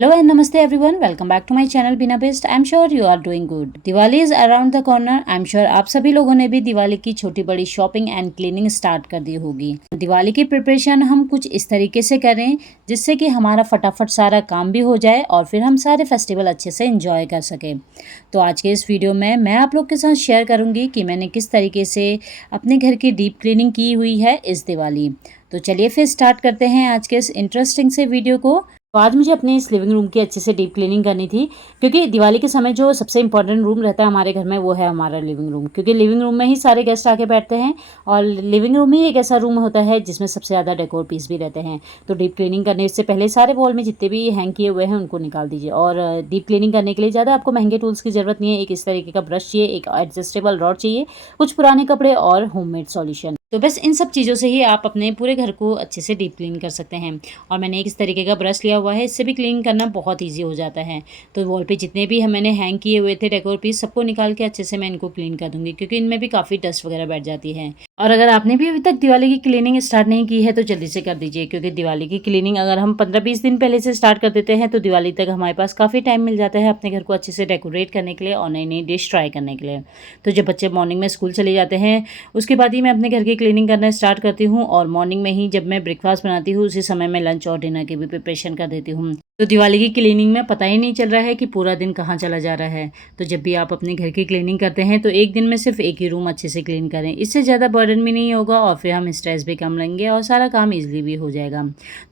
Hello and namaste everyone. Welcome back to my channel Bina Best. I'm sure you are doing good. Diwali is around the corner. I'm sure आप सभी लोगों ने भी दिवाली की छोटी बड़ी शॉपिंग एंड क्लीनिंग स्टार्ट कर दी होगी। दिवाली की प्रिपरेशन हम कुछ इस तरीके से करें जिससे कि हमारा फटाफट सारा काम भी हो जाए और फिर हम सारे फेस्टिवल अच्छे से एंजॉय कर सकें। तो आज के इस वीडियो में मैं आप लोग के साथ शेयर करूँगी कि मैंने किस तरीके से अपने घर की डीप क्लीनिंग की हुई है इस दिवाली। तो चलिए फिर स्टार्ट करते हैं आज के इस इंटरेस्टिंग से वीडियो को। तो आज मुझे अपने इस लिविंग रूम की अच्छे से डीप क्लीनिंग करनी थी, क्योंकि दिवाली के समय जो सबसे इम्पोर्टेंट रूम रहता है हमारे घर में वो है हमारा लिविंग रूम, क्योंकि लिविंग रूम में ही सारे गेस्ट आके बैठते हैं और लिविंग रूम ही एक ऐसा रूम होता है जिसमें सबसे ज़्यादा डेकोर पीस भी रहते हैं। तो डीप क्लीनिंग करने से पहले सारे वॉल में जितने भी हैंग किए हुए हैं उनको निकाल दीजिए। और डीप क्लीनिंग करने के लिए ज़्यादा आपको महंगे टूल्स की ज़रूरत नहीं है। एक इस तरीके का ब्रश चाहिए, एक एडजस्टेबल रॉड चाहिए, कुछ पुराने कपड़े और होममेड सॉल्यूशन। तो बस इन सब चीज़ों से ही आप अपने पूरे घर को अच्छे से डीप क्लीन कर सकते हैं। और मैंने एक इस तरीके का ब्रश लिया हुआ है, इससे भी क्लीन करना बहुत ईजी हो जाता है। तो वॉल पे जितने भी मैंने हैंग किए हुए थे डेकोर पीस सबको निकाल के अच्छे से मैं इनको क्लीन कर दूंगी, क्योंकि इनमें भी काफ़ी डस्ट वगैरह बैठ जाती है। और अगर आपने भी अभी तक दिवाली की क्लीनिंग स्टार्ट नहीं की है तो जल्दी से कर दीजिए, क्योंकि दिवाली की क्लीनिंग अगर हम 15-20 दिन पहले से स्टार्ट कर देते हैं तो दिवाली तक हमारे पास काफ़ी टाइम मिल जाता है अपने घर को अच्छे से डेकोरेट करने के लिए और नई नई डिश ट्राई करने के लिए। तो जब बच्चे मॉर्निंग में स्कूल चले जाते हैं उसके बाद ही मैं अपने घर की क्लीनिंग करना स्टार्ट करती हूँ, और मॉर्निंग में ही जब मैं ब्रेकफास्ट बनाती हूँ उसी समय मैं लंच और डिनर की भी प्रिपरेशन कर देती हूँ। तो दिवाली की क्लीनिंग में पता ही नहीं चल रहा है कि पूरा दिन कहाँ चला जा रहा है। तो जब भी आप अपने घर की क्लीनिंग करते हैं तो एक दिन में सिर्फ एक ही रूम अच्छे से क्लीन करें, इससे ज़्यादा बर्डन भी नहीं होगा और फिर हम स्ट्रेस भी कम लेंगे और सारा काम ईजिली भी हो जाएगा।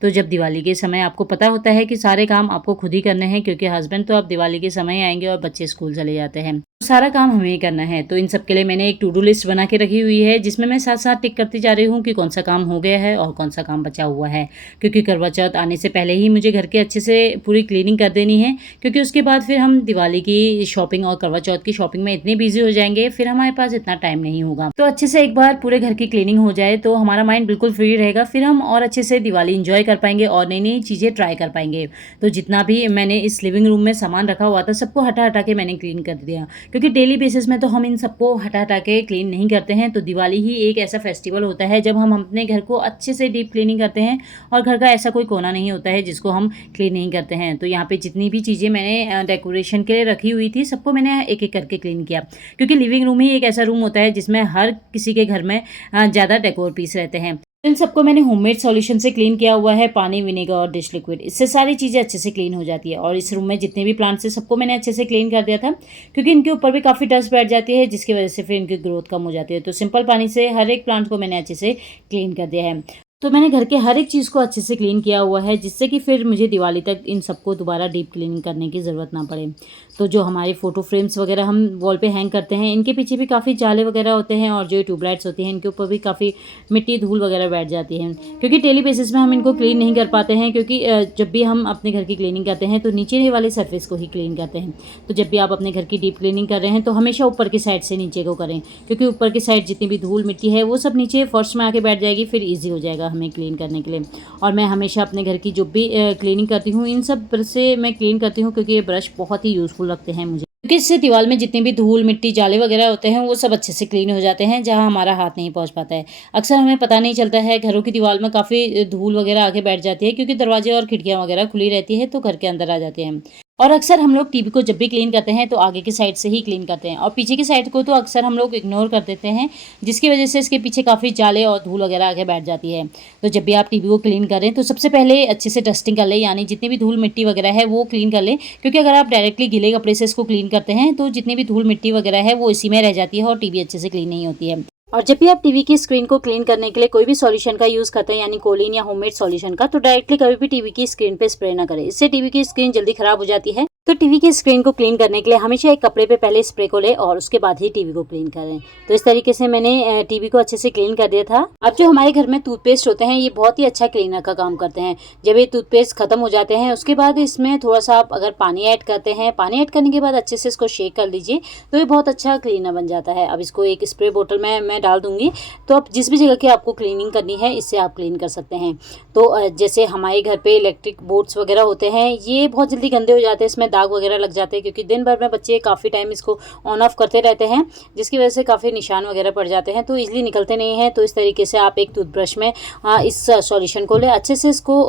तो जब दिवाली के समय आपको पता होता है कि सारे काम आपको खुद ही करने हैं, क्योंकि हस्बैंड तो अब दिवाली के समय आएंगे और बच्चे स्कूल चले जाते हैं, सारा काम हमें ही करना है। तो इन सब के लिए मैंने एक टू डू लिस्ट बना के रखी हुई है, जिसमें मैं साथ साथ टिक करती जा रही हूँ कि कौन सा काम हो गया है और कौन सा काम बचा हुआ है। क्योंकि करवा चौथ आने से पहले ही मुझे घर के अच्छे से पूरी क्लीनिंग कर देनी है, क्योंकि उसके बाद फिर हम दिवाली की शॉपिंग और करवा चौथ की शॉपिंग में इतने बिजी हो जाएंगे फिर हमारे पास इतना टाइम नहीं होगा। तो अच्छे से एक बार पूरे घर की क्लीनिंग हो जाए तो हमारा माइंड बिल्कुल फ्री रहेगा, फिर हम और अच्छे से दिवाली इंजॉय कर पाएंगे और नई नई चीज़ें ट्राई कर पाएंगे। तो जितना भी मैंने इस लिविंग रूम में सामान रखा हुआ था सबको हटा हटा के मैंने क्लीन कर दिया, क्योंकि डेली बेसिस में तो हम इन सबको हटा हटा के क्लीन नहीं करते हैं। तो दिवाली ही एक ऐसा फेस्टिवल होता है जब हम अपने घर को अच्छे से डीप क्लीनिंग करते हैं, और घर का ऐसा कोई कोना नहीं होता है जिसको हम क्लीन नहीं करते हैं। तो यहाँ पे जितनी भी चीज़ें मैंने डेकोरेशन के लिए रखी हुई थी सबको मैंने एक एक करके क्लीन किया, क्योंकि लिविंग रूम ही एक ऐसा रूम होता है जिसमें हर किसी के घर में ज़्यादा डेकोर पीस रहते हैं। तो इन सबको मैंने होममेड सॉल्यूशन से क्लीन किया हुआ है, पानी, विनेगर और डिश लिक्विड, इससे सारी चीज़ें अच्छे से क्लीन हो जाती है। और इस रूम में जितने भी प्लांट्स हैं सबको मैंने अच्छे से क्लीन कर दिया था, क्योंकि इनके ऊपर भी काफ़ी डस्ट बैठ जाती है जिसकी वजह से फिर इनकी ग्रोथ कम हो जाती है। तो सिंपल पानी से हर एक प्लांट को मैंने अच्छे से क्लीन कर दिया है। तो मैंने घर के हर एक चीज़ को अच्छे से क्लीन किया हुआ है, जिससे कि फिर मुझे दिवाली तक इन सबको दोबारा डीप क्लीनिंग करने की ज़रूरत ना पड़े। तो जो हमारे फ़ोटो फ्रेम्स वगैरह हम वॉल पे हैंग करते हैं इनके पीछे भी काफ़ी जाले वगैरह होते हैं, और जो ट्यूबलाइट्स होती हैं इनके ऊपर भी काफ़ी मिट्टी धूल वगैरह बैठ जाती है, क्योंकि डेली बेसिस में हम इनको क्लीन नहीं कर पाते हैं। क्योंकि जब भी हम अपने घर की क्लीनिंग करते हैं तो नीचे वाले सरफेस को ही क्लीन करते हैं। तो जब भी आप अपने घर की डीप क्लीनिंग कर रहे हैं तो हमेशा ऊपर की साइड से नीचे को करें, क्योंकि ऊपर की साइड जितनी भी धूल मिट्टी है वो सब नीचे फर्श में आके बैठ जाएगी, फिर ईजी हो जाएगा हमें क्लीन करने के लिए। और मैं हमेशा अपने घर की जो भी क्लीनिंग करती हूँ इन सब से मैं क्लीन करती हूँ, क्योंकि ये ब्रश बहुत ही यूज़फुल लगते हैं मुझे, क्योंकि इससे दीवार में जितनी भी धूल मिट्टी जाले वगैरह होते हैं वो सब अच्छे से क्लीन हो जाते हैं, जहाँ हमारा हाथ नहीं पहुँच पाता है। अक्सर हमें पता नहीं चलता है, घरों की दीवार में काफ़ी धूल वगैरह आके बैठ जाती है, क्योंकि दरवाजे और खिड़कियाँ वगैरह खुली रहती है तो घर के अंदर आ जाते हैं। और अक्सर हम लोग टीवी को जब भी क्लीन करते हैं तो आगे की साइड से ही क्लीन करते हैं, और पीछे की साइड को तो अक्सर हम लोग इग्नोर कर देते हैं, जिसकी वजह से इसके पीछे काफ़ी जाले और धूल वगैरह आके बैठ जाती है। तो जब भी आप टीवी को क्लीन करें तो सबसे पहले अच्छे से डस्टिंग कर लें, यानी जितनी भी धूल मिट्टी वगैरह है वो क्लीन कर लें, क्योंकि अगर आप डायरेक्टली गीले कपड़े से इसको क्लीन करते हैं तो जितनी भी धूल मिट्टी वगैरह है वो इसी में रह जाती है और टीवी अच्छे से क्लीन नहीं होती है। और जब भी आप टीवी की स्क्रीन को क्लीन करने के लिए कोई भी सॉल्यूशन का यूज़ करते हैं, यानी कोलिन या होममेड सॉल्यूशन का, तो डायरेक्टली कभी भी टीवी की स्क्रीन पे स्प्रे ना करें, इससे टीवी की स्क्रीन जल्दी खराब हो जाती है। तो टीवी की स्क्रीन को क्लीन करने के लिए हमेशा एक कपड़े पे पहले स्प्रे को लें और उसके बाद ही टीवी को क्लीन करें। तो इस तरीके से मैंने टीवी को अच्छे से क्लीन कर दिया था। अब जो हमारे घर में टूथपेस्ट होते हैं ये बहुत ही अच्छा क्लीनर का काम करते हैं। जब ये टूथपेस्ट खत्म हो जाते हैं उसके बाद इसमें थोड़ा सा आप अगर पानी ऐड करते हैं, पानी ऐड करने के बाद अच्छे से इसको शेक कर लीजिए तो ये बहुत अच्छा क्लीनर बन जाता है। अब इसको एक स्प्रे बोतल में मैं डाल दूंगी, तो अब जिस भी जगह की आपको क्लीनिंग करनी है इससे आप क्लीन कर सकते हैं। तो जैसे हमारे घर पे इलेक्ट्रिक बोर्ड्स वगैरह होते हैं ये बहुत जल्दी गंदे हो जाते हैं, इसमें दाग वगैरह लग जाते हैं, क्योंकि दिन भर में बच्चे काफ़ी टाइम इसको ऑन ऑफ करते रहते हैं, जिसकी वजह से काफ़ी निशान वगैरह पड़ जाते हैं, तो ईजिली निकलते नहीं हैं। तो इस तरीके से आप एक टूथब्रश में इस सॉल्यूशन को ले, अच्छे से इसको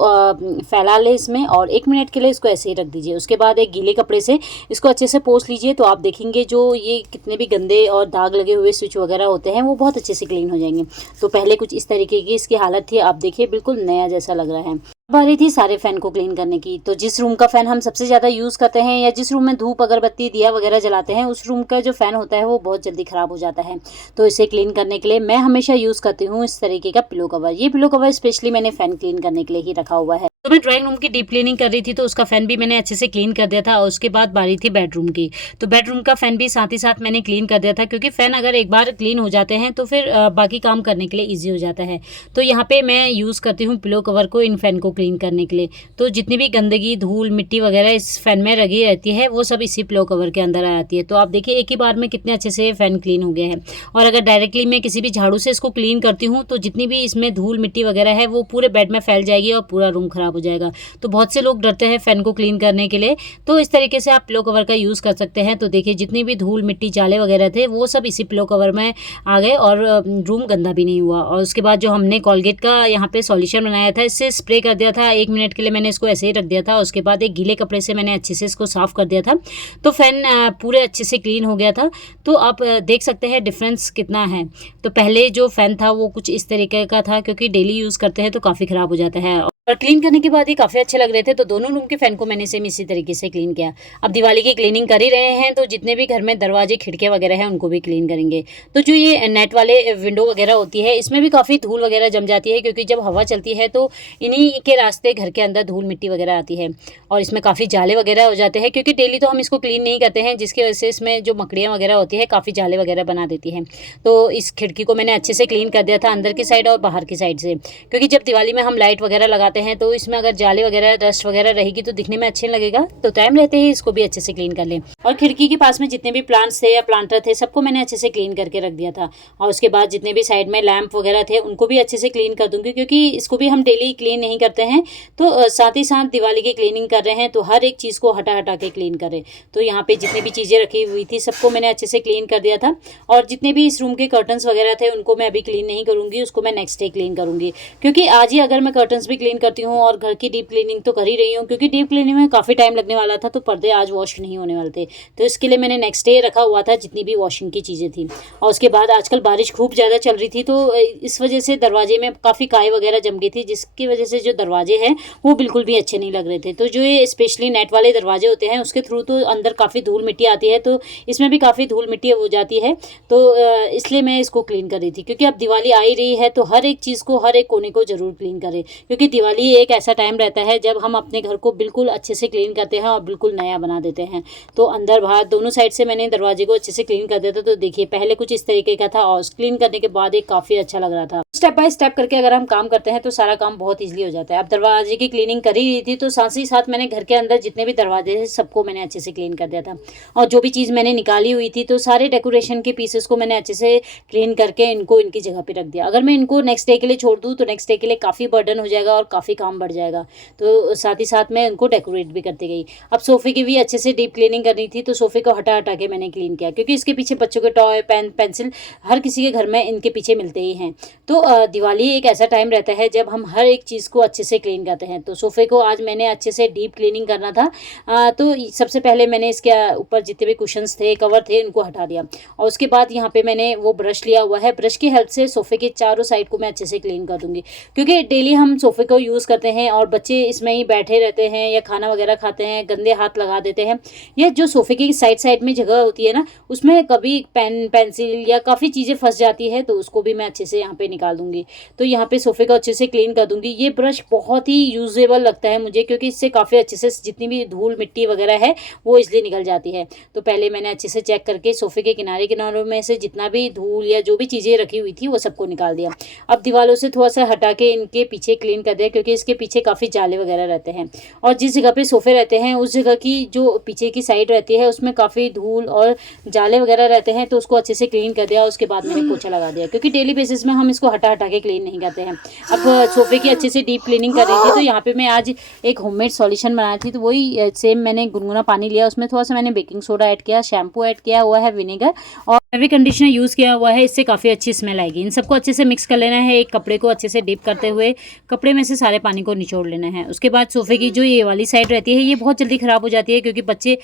फैला ले इसमें, और 1 मिनट के लिए इसको ऐसे ही रख दीजिए। उसके बाद एक गीले कपड़े से इसको अच्छे से पोंछ लीजिए, तो आप देखेंगे जो ये कितने भी गंदे और दाग लगे हुए स्विच वगैरह होते हैं वो बहुत अच्छे से क्लीन हो जाएंगे। तो पहले कुछ इस तरीके की इसकी हालत थी, आप देखिए बिल्कुल नया जैसा लग रहा है। बारी थी सारे फ़ैन को क्लीन करने की। तो जिस रूम का फ़ैन हम सबसे ज़्यादा यूज़ करते हैं, या जिस रूम में धूप अगरबत्ती दिया वगैरह जलाते हैं, उस रूम का जो फ़ैन होता है वो बहुत जल्दी ख़राब हो जाता है। तो इसे क्लीन करने के लिए मैं हमेशा यूज़ करती हूँ इस तरीके का पिलो कवर। ये पिलो कवर स्पेशली मैंने फ़ैन क्लीन करने के लिए ही रखा हुआ है। तो मैं ड्राइंग रूम की डीप क्लीनिंग कर रही थी, तो उसका फ़ैन भी मैंने अच्छे से क्लीन कर दिया था, और उसके बाद बारी थी बेडरूम की। तो बेडरूम का फ़ैन भी साथ ही साथ मैंने क्लीन कर दिया था, क्योंकि फ़ैन अगर एक बार क्लीन हो जाते हैं तो फिर बाकी काम करने के लिए ईजी हो जाता है। तो यहाँ पे मैं यूज़ करती हूँ पिलो कवर को इन फ़ैन को क्लीन करने के लिए। तो जितनी भी गंदगी, धूल, मिट्टी वगैरह इस फ़ैन में लगी रहती है, वो सब इसी पिलो कवर के अंदर आ जाती है। तो आप देखिए एक ही बार में कितने अच्छे से फ़ैन क्लीन हो गया है। और अगर डायरेक्टली मैं किसी भी झाड़ू से इसको क्लीन करती हूँ, तो जितनी भी इसमें धूल मिट्टी वगैरह है वो पूरे बेड में फैल जाएगी और पूरा रूम ख़राब हो जाएगा। तो बहुत से लोग डरते हैं फ़ैन को क्लीन करने के लिए, तो इस तरीके से आप पिलो कवर का यूज़ कर सकते हैं। तो देखिए जितनी भी धूल मिट्टी जाले वगैरह थे वो सब इसी पिलो कवर में आ गए, और रूम गंदा भी नहीं हुआ। और उसके बाद जो हमने कोलगेट का यहाँ पे सॉल्यूशन बनाया था, इससे स्प्रे कर दिया था। 1 मिनट के लिए मैंने इसको ऐसे ही रख दिया था। उसके बाद एक गीले कपड़े से मैंने अच्छे से इसको साफ़ कर दिया था, तो फ़ैन पूरे अच्छे से क्लीन हो गया था। तो आप देख सकते हैं डिफरेंस कितना है। तो पहले जो फ़ैन था वो कुछ इस तरीके का था, क्योंकि डेली यूज़ करते हैं तो काफ़ी ख़राब हो जाता है। और क्लीन करने के बाद ये काफ़ी अच्छे लग रहे थे, तो दोनों रूम के फ़ैन को मैंने सेम इसी तरीके से क्लीन किया। अब दिवाली की क्लीनिंग कर ही रहे हैं, तो जितने भी घर में दरवाजे खिड़कियाँ वगैरह हैं उनको भी क्लीन करेंगे। तो जो ये नेट वाले विंडो वगैरह होती है, इसमें भी काफ़ी धूल वगैरह जम जाती है, क्योंकि जब हवा चलती है तो इन्हीं के रास्ते घर के अंदर धूल मिट्टी वगैरह आती है, और इसमें काफ़ी जाले वगैरह हो जाते हैं, क्योंकि डेली तो हम इसको क्लीन नहीं करते हैं, जिसकी वजह से इसमें जो मकड़ियाँ वगैरह होती है काफ़ी जाले वगैरह बना देती हैं। तो इस खिड़की को मैंने अच्छे से क्लीन कर दिया था, अंदर की साइड और बाहर की साइड से, क्योंकि जब दिवाली में हम लाइट वगैरह लगाते हैं तो इसमें अगर जाले वगैरह डस्ट वगैरह रहेगी तो दिखने में अच्छे लगेगा। तो टाइम रहते ही इसको भी अच्छे से क्लीन कर लें। और खिड़की के पास में जितने भी प्लांट्स थे या प्लांटर थे, सबको मैंने अच्छे से क्लीन करके रख दिया था। और उसके बाद जितने भी साइड में लैंप वगैरह थे उनको भी अच्छे से क्लीन कर दूंगी, क्योंकि इसको भी हम डेली क्लीन नहीं करते हैं। तो साथ ही साथ दिवाली की क्लीनिंग कर रहे हैं, तो हर एक चीज़ को हटा हटा के क्लीन करें। तो यहाँ पे जितनी भी चीज़ें रखी हुई थी सबको मैंने अच्छे से क्लीन कर दिया था। और जितने भी इस रूम के कर्टन्स वगैरह थे उनको मैं अभी क्लीन नहीं करूँगी, उसको मैं नेक्स्ट डे क्लीन करूँगी, क्योंकि आज ही अगर मैं कर्टन्स भी क्लीन करती हूँ और घर की डीप क्लीनिंग तो कर ही रही हूँ, क्योंकि डीप क्लीनिंग में काफ़ी टाइम लगने वाला था, तो पर्दे आज वॉश नहीं होने वाले थे। तो इसके लिए मैंने नेक्स्ट डे रखा हुआ था जितनी भी वॉशिंग की चीज़ें थी। और उसके बाद आजकल बारिश खूब ज़्यादा चल रही थी, तो इस वजह से दरवाजे में काफ़ी काई वगैरह जम गई थी, जिसकी वजह से जो दरवाजे हैं वो बिल्कुल भी अच्छे नहीं लग रहे थे। तो जो ये स्पेशली नेट वाले दरवाजे होते हैं उसके थ्रू तो अंदर काफ़ी धूल मिट्टी आती है, तो इसमें भी काफ़ी धूल मिट्टी हो जाती है। तो इसलिए मैं इसको क्लीन कर रही थी, क्योंकि अब दिवाली आ ही रही है, तो हर एक चीज़ को, हर एक कोने को ज़रूर क्लीन करें, क्योंकि दिवाली एक ऐसा टाइम रहता है जब हम अपने घर को बिल्कुल अच्छे से क्लीन करते हैं और बिल्कुल नया बना देते हैं। तो अंदर बाहर दोनों साइड से मैंने दरवाजे को अच्छे से क्लीन कर दिया था। तो देखिए पहले कुछ इस तरीके का था, और क्लीन करने के बाद एक काफ़ी अच्छा लग रहा था। स्टेप बाय स्टेप करके अगर हम काम करते हैं तो सारा काम बहुत ईजिली हो जाता है। अब दरवाजे की क्लीनिंग कर ही रही थी, तो साथ ही साथ मैंने घर के अंदर जितने भी दरवाजे थे सबको मैंने अच्छे से क्लीन कर दिया था। और जो भी चीज़ मैंने निकाली हुई थी, तो सारे डेकोरेशन के पीसेस को मैंने अच्छे से क्लीन करके इनको इनकी जगह पे रख दिया। अगर मैं इनको नेक्स्ट डे के लिए छोड़ दूँ तो नेक्स्ट डे के लिए काफ़ी बर्डन हो जाएगा और काफ़ी काम बढ़ जाएगा। तो साथ ही साथ मैं उनको डेकोरेट भी करती गई। अब सोफ़े की भी अच्छे से डीप क्लीनिंग करनी थी, तो सोफ़े को हटा हटा के मैंने क्लीन किया, क्योंकि इसके पीछे बच्चों के टॉय, पेन, पेंसिल हर किसी के घर में इनके पीछे मिलते ही हैं। तो दिवाली एक ऐसा टाइम रहता है जब हम हर एक चीज़ को अच्छे से क्लीन करते हैं। तो सोफ़े को आज मैंने अच्छे से डीप क्लीनिंग करना था। तो सबसे पहले मैंने इसके ऊपर जितने भी कुशन्स थे, कवर थे, इनको हटा दिया। और उसके बाद यहाँ पे मैंने वो ब्रश लिया हुआ है, ब्रश की हेल्प से सोफ़े के चारों साइड को मैं अच्छे से क्लीन कर दूँगी, क्योंकि डेली हम सोफ़े को यूज़ करते हैं और बच्चे इसमें ही बैठे रहते हैं या खाना वगैरह खाते हैं, गंदे हाथ लगा देते हैं। या जो सोफ़े की साइड में जगह होती है ना, उसमें कभी पेन, पेंसिल या काफ़ी चीज़ें फंस जाती है, तो उसको भी मैं अच्छे से यहाँ पे निकाल दूँगी। तो यहाँ पे सोफ़े को अच्छे से क्लीन कर दूँगी। ये ब्रश बहुत ही यूजेबल लगता है मुझे, क्योंकि इससे काफ़ी अच्छे से जितनी भी धूल मिट्टी वगैरह है वो इसलिए निकल जाती है। तो पहले मैंने अच्छे से चेक करके सोफ़े के किनारे किनारों में से जितना भी धूल या जो भी चीज़ें रखी हुई थी वो सबको निकाल दिया। अब दीवारों से थोड़ा सा हटा के इनके पीछे क्लीन कर दिया, क्योंकि इसके पीछे काफ़ी जाले वगैरह रहते हैं। और जिस जगह पे सोफ़े रहते हैं उस जगह की जो पीछे की साइड रहती है उसमें काफ़ी धूल और जाले वगैरह रहते हैं, तो उसको अच्छे से क्लीन कर दिया। उसके बाद मैंने पोछा लगा दिया, क्योंकि डेली बेसिस में हम इसको हटा हटा के क्लीन नहीं करते हैं। अब सोफ़े की अच्छे से डीप क्लीनिंग कर रही थी, तो यहाँ पे मैं आज एक होममेड सॉल्यूशन बनाई थी। तो वही सेम मैंने गुनगुना पानी लिया, उसमें थोड़ा सा मैंने बेकिंग सोडा ऐड किया, शैम्पू ऐड किया हुआ है, विनेगर और फैब्रिक कंडीशनर यूज़ किया हुआ है। इससे काफ़ी अच्छी स्मेल आएगी। इन सबको अच्छे से मिक्स कर लेना है। एक कपड़े को अच्छे से डिप करते हुए कपड़े में से सारे पानी को निचोड़ लेना है। उसके बाद सोफ़े की जो ये वाली साइड रहती है, ये बहुत जल्दी ख़राब हो जाती है, क्योंकि बच्चे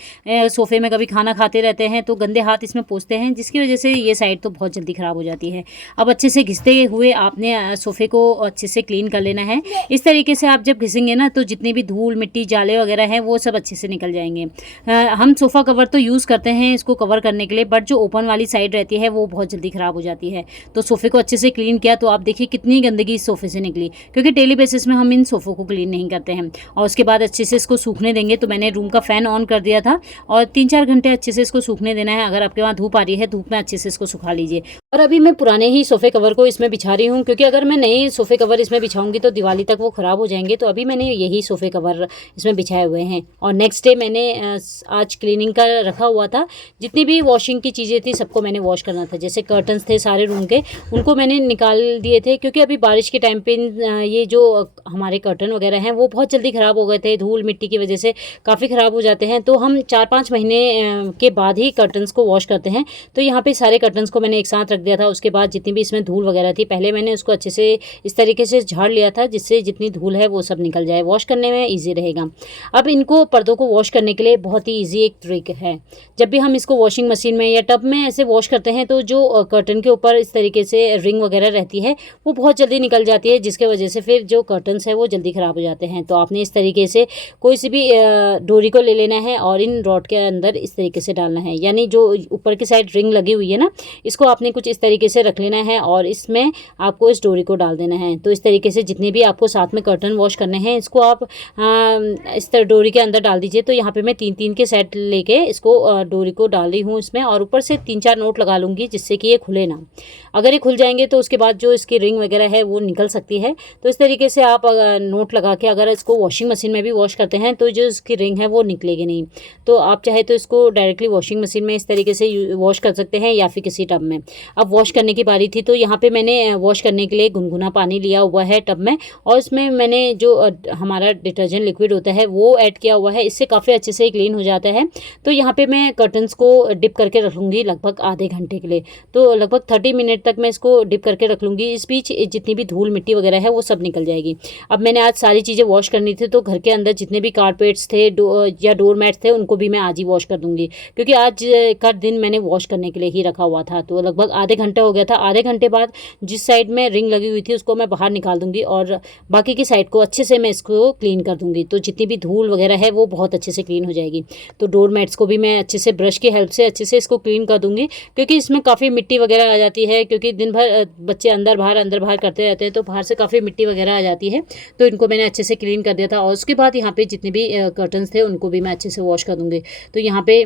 सोफ़े में कभी खाना खाते रहते हैं तो गंदे हाथ इसमें पोंछते हैं, जिसकी वजह से ये साइड तो बहुत जल्दी ख़राब हो जाती है। अब अच्छे से घिसते हुए आपने सोफ़े को अच्छे से क्लीन कर लेना है। इस तरीके से आप जब घिसेंगे ना, तो जितनी भी धूल मिट्टी जाले वगैरह हैं वो सब अच्छे से निकल जाएंगे। हम सोफ़ा कवर तो यूज़ करते हैं इसको कवर करने के लिए, बट जो ओपन वाली साइड रहती है वो बहुत जल्दी ख़राब हो जाती है। तो सोफ़े को अच्छे से क्लीन किया तो आप देखिए कितनी गंदगी इस सोफ़े से निकली, क्योंकि डेली बेसिस में हम इन सोफ़ों को क्लीन नहीं करते हैं। और उसके बाद अच्छे से इसको सूखने देंगे। तो मैंने रूम का फ़ैन ऑन कर दिया था और 3-4 घंटे अच्छे से इसको सूखने देना है। अगर आपके वहाँ धूप आ रही है, धूप में अच्छे से इसको सुखा लीजिए। और अभी मैं पुराने ही सोफ़े कवर को इसमें बिछा रही हूँ, क्योंकि अगर मैं नए सोफ़े कवर इसमें बिछाऊंगी तो दिवाली तक वो ख़राब हो जाएंगे। तो अभी मैंने यही सोफ़े कवर इसमें बिछाए हुए हैं। और नेक्स्ट डे मैंने आज क्लीनिंग का रखा हुआ था। जितनी भी वॉशिंग की चीज़ें थी सबको मैंने वॉश करना था। जैसे कर्टन्स थे सारे रूम के, उनको मैंने निकाल दिए थे, क्योंकि अभी बारिश के टाइम पे ये जो हमारे कर्टन वगैरह हैं वो बहुत जल्दी ख़राब हो गए थे। धूल मिट्टी की वजह से काफ़ी ख़राब हो जाते हैं। तो हम 4-5 महीने के बाद ही कर्टन्स को वॉश करते हैं। तो यहाँ पे सारे कर्टन्स को मैंने एक साथ रख दिया था। उसके बाद जितनी भी इसमें धूल वगैरह थी, पहले मैंने उसको अच्छे से इस तरीके से झाड़ लिया था, जिससे जितनी धूल है वो सब निकल जाए, वॉश करने में ईजी रहेगा। अब इनको पर्दों को वॉश करने के लिए बहुत ही ईजी एक ट्रिक है। जब भी हम इसको वॉशिंग मशीन में या टब में ऐसे वॉश करते हैं, तो जो कर्टन के ऊपर इस तरीके से रिंग वगैरह रहती है वो बहुत जल्दी निकल जाती है, जिसके वजह से फिर जो कर्टन्स है वो जल्दी ख़राब हो जाते हैं। तो आपने इस तरीके से कोई सी भी डोरी को ले लेना है और इन रॉड के अंदर इस तरीके से डालना है, यानी जो ऊपर की साइड रिंग लगी हुई है ना, इसको आपने कुछ इस तरीके से रख लेना है और इसमें आपको इस डोरी को डाल देना है। तो इस तरीके से जितने भी आपको साथ में कर्टन वॉश करने हैं, इसको आप इस तरह डोरी के अंदर डाल दीजिए। तो यहाँ पे मैं 3-3 के सेट लेके इसको डोरी को डाल रही हूँ इसमें, और ऊपर से 3-4 नोट लगा लूँगी, जिससे कि ये खुले ना। अगर ये खुल जाएंगे तो उसके बाद जो इसकी रिंग वगैरह है वो निकल सकती है। तो इस तरीके से आप नोट लगा के अगर इसको वॉशिंग मशीन में भी वॉश करते हैं तो जो इसकी रिंग है वो निकलेगी नहीं। तो आप चाहे तो इसको डायरेक्टली वॉशिंग मशीन में इस तरीके से वॉश कर सकते हैं, या फिर किसी टब में। अब वॉश करने की बारी थी, तो यहाँ पे मैंने वॉश करने के लिए गुनगुना पानी लिया हुआ है टब में, और इसमें मैंने जो हमारा डिटर्जेंट लिक्विड होता है वो ऐड किया हुआ है। इससे काफ़ी अच्छे से क्लीन हो जाता है। तो यहाँ पे मैं कर्टन्स को डिप करके रख लूँगी लगभग आधे घंटे के लिए। तो लगभग 30 मिनट तक मैं इसको डिप करके रख लूँगी। इस बीच जितनी भी धूल मिट्टी वगैरह है वो सब निकल जाएगी। अब मैंने आज सारी चीज़ें वॉश करनी थी, तो घर के अंदर जितने भी कारपेट्स थे या डोर मैट्स थे, उनको भी मैं आज ही वॉश कर दूँगी, क्योंकि आज का दिन मैंने वॉश करने के लिए ही रखा हुआ था। तो लगभग आधे घंटा हो गया था। आधे घंटे बाद जिस साइड में रिंग लगी हुई थी उसको मैं बाहर निकाल दूँगी, और बाकी की साइड को अच्छे से मैं इसको क्लीन कर दूँगी। तो जितनी भी धूल वगैरह है वो बहुत अच्छे से क्लीन हो जाएगी। तो डोर मैट्स को भी मैं अच्छे से ब्रश की हेल्प से अच्छे से इसको क्लीन कर दूँगी, क्योंकि इसमें काफ़ी मिट्टी वगैरह आ जाती है, क्योंकि दिन भर बच्चे अंदर बाहर करते रहते हैं, तो बाहर से काफ़ी मिट्टी वगैरह आ जाती है। तो इनको मैंने अच्छे से क्लीन कर दिया था। और उसके बाद यहाँ पे जितने भी कर्टन्स थे उनको भी मैं अच्छे से वॉश कर दूँगी। तो यहाँ पे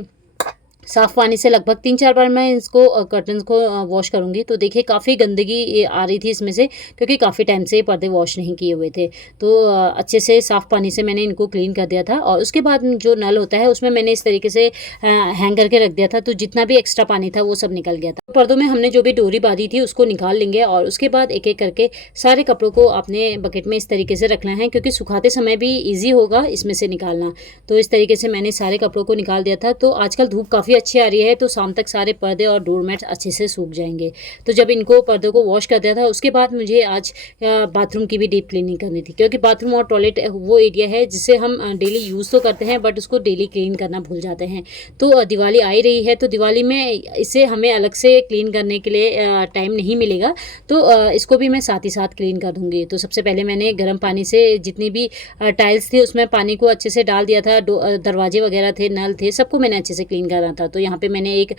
साफ़ पानी से लगभग 3-4 बार मैं इसको कर्टन्स को वॉश करूँगी। तो देखिए काफ़ी गंदगी आ रही थी इसमें से, क्योंकि काफ़ी टाइम से पर्दे वॉश नहीं किए हुए थे। तो अच्छे से साफ़ पानी से मैंने इनको क्लीन कर दिया था। और उसके बाद जो नल होता है उसमें मैंने इस तरीके से हैंग करके रख दिया था, तो जितना भी एक्स्ट्रा पानी था वो सब निकल गया था। पर्दों में हमने जो भी डोरी बांधी थी उसको निकाल लेंगे, और उसके बाद एक एक करके सारे कपड़ों को अपने बकेट में इस तरीके से रखना है, क्योंकि सुखाते समय भी ईजी होगा इसमें से निकालना। तो इस तरीके से मैंने सारे कपड़ों को निकाल दिया था। तो आजकल धूप काफ़ी अच्छी आ रही है, तो शाम तक सारे पर्दे और डोरमैट्स अच्छे से सूख जाएंगे। तो जब इनको पर्दों को वॉश कर दिया था, उसके बाद मुझे आज बाथरूम की भी डीप क्लीनिंग करनी थी, क्योंकि बाथरूम और टॉयलेट वो एरिया है जिसे हम डेली यूज़ तो करते हैं, बट उसको डेली क्लीन करना भूल जाते हैं। तो दिवाली आ ही रही है, तो दिवाली में इसे हमें अलग से क्लीन करने के लिए टाइम नहीं मिलेगा। तो इसको भी मैं साथ ही साथ क्लीन कर दूँगी। तो सबसे पहले मैंने गर्म पानी से जितनी भी टाइल्स थी उसमें पानी को अच्छे से डाल दिया था। दरवाजे वगैरह थे, नल थे, सबको मैंने अच्छे से क्लीन करना था। तो यहाँ पे मैंने एक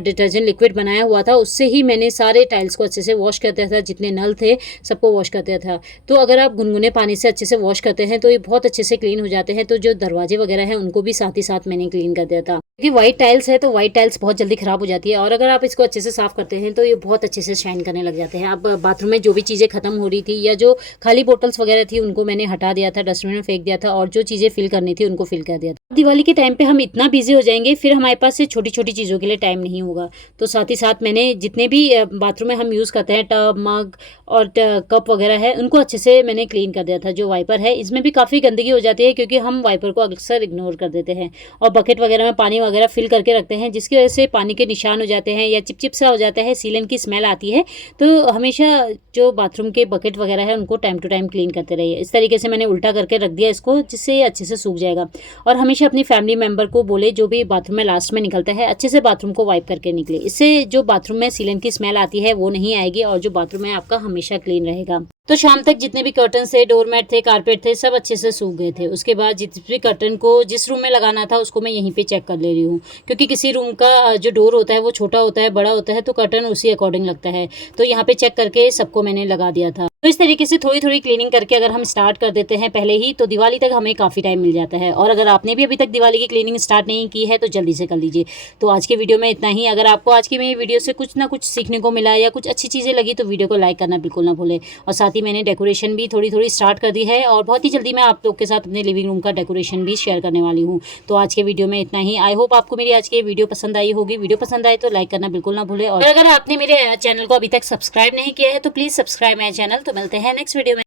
डिटर्जेंट लिक्विड बनाया हुआ था, उससे ही मैंने सारे टाइल्स को अच्छे से वॉश कर दिया था। जितने नल थे सबको वॉश कर दिया था। तो अगर आप गुनगुने पानी से अच्छे से वॉश करते हैं तो ये बहुत अच्छे से क्लीन हो जाते हैं। तो जो दरवाजे वगैरह हैं उनको भी साथ ही साथ मैंने क्लीन कर दिया था, क्योंकि वाइट टाइल्स है तो वाइट टाइल्स बहुत जल्दी ख़राब हो जाती है, और अगर आप इसको अच्छे से साफ़ करते हैं तो ये बहुत अच्छे से शाइन करने लग जाते हैं। अब बाथरूम में जो भी चीज़ें ख़त्म हो रही थी या जो खाली बोटल्स वगैरह थी उनको मैंने हटा दिया था, डस्टबिन में फेंक दिया था, और जो चीज़ें फिल करनी थी उनको फिल कर दिया था। दिवाली के टाइम पे हम इतना बिजी हो जाएंगे, फिर हमारे पास से छोटी छोटी चीज़ों के लिए टाइम नहीं होगा। तो साथ ही साथ मैंने जितने भी बाथरूम में हम यूज़ करते हैं टब, मग और कप वगैरह है, उनको अच्छे से मैंने क्लीन कर दिया था। जो वाइपर है इसमें भी काफ़ी गंदगी हो जाती है क्योंकि हम वाइपर को अक्सर इग्नोर कर देते हैं और बकेट वगैरह में पानी वगैरह फिल करके रखते हैं, जिसकी वजह से पानी के निशान हो जाते हैं या चिपचिप सा हो जाता है, सीलन की स्मेल आती है। तो हमेशा जो बाथरूम के बकेट वगैरह है उनको टाइम टू टाइम क्लीन करते रहिए। इस तरीके से मैंने उल्टा करके रख दिया इसको, जिससे ये अच्छे से सूख जाएगा। और हमेशा अपनी फैमिली मेंबर को बोले जो भी बाथरूम में लास्ट में निकलता है अच्छे से बाथरूम को वाइप करके निकले। इससे जो बाथरूम में सीलन की स्मेल आती है वो नहीं आएगी और जो बाथरूम है आपका हमेशा क्लीन रहेगा। तो शाम तक जितने भी कर्टन थे, डोरमेट थे, कारपेट थे, सब अच्छे से सूख गए थे। उसके बाद जिस भी कर्टन को जिस रूम में लगाना था उसको मैं यहीं पे चेक कर ले रही हूँ, क्योंकि किसी रूम का जो डोर होता है वो छोटा होता है, बड़ा होता है, तो कर्टन उसी अकॉर्डिंग लगता है। तो यहाँ पे चेक करके सबको मैंने लगा दिया था। तो इस तरीके से थोड़ी थोड़ी क्लीनिंग करके अगर हम स्टार्ट कर देते हैं पहले ही, तो दिवाली तक हमें काफ़ी टाइम मिल जाता है। और अगर आपने भी अभी तक दिवाली की क्लीनिंग स्टार्ट नहीं की है तो जल्दी से कर लीजिए। तो आज के वीडियो में इतना ही। अगर आपको आज की मेरी वीडियो से कुछ ना कुछ सीखने को मिला या कुछ अच्छी चीज़ें लगी तो वीडियो को लाइक करना बिल्कुल ना भूलें। और साथ ही मैंने डेकोरेशन भी थोड़ी थोड़ी स्टार्ट कर दी है और बहुत ही जल्दी मैं आप लोग के साथ अपने लिविंग रूम का डेकोरेशन भी शेयर करने वाली हूँ। तो आज के वीडियो में इतना ही। आई होप आपको मेरी आज की वीडियो पसंद आई होगी। वीडियो पसंद आए तो लाइक करना बिल्कुल ना भूलें। और अगर आपने मेरे चैनल को अभी तक सब्सक्राइब नहीं किया है तो प्लीज़ सब्सक्राइब माय चैनल। तो मिलते हैं नेक्स्ट वीडियो में।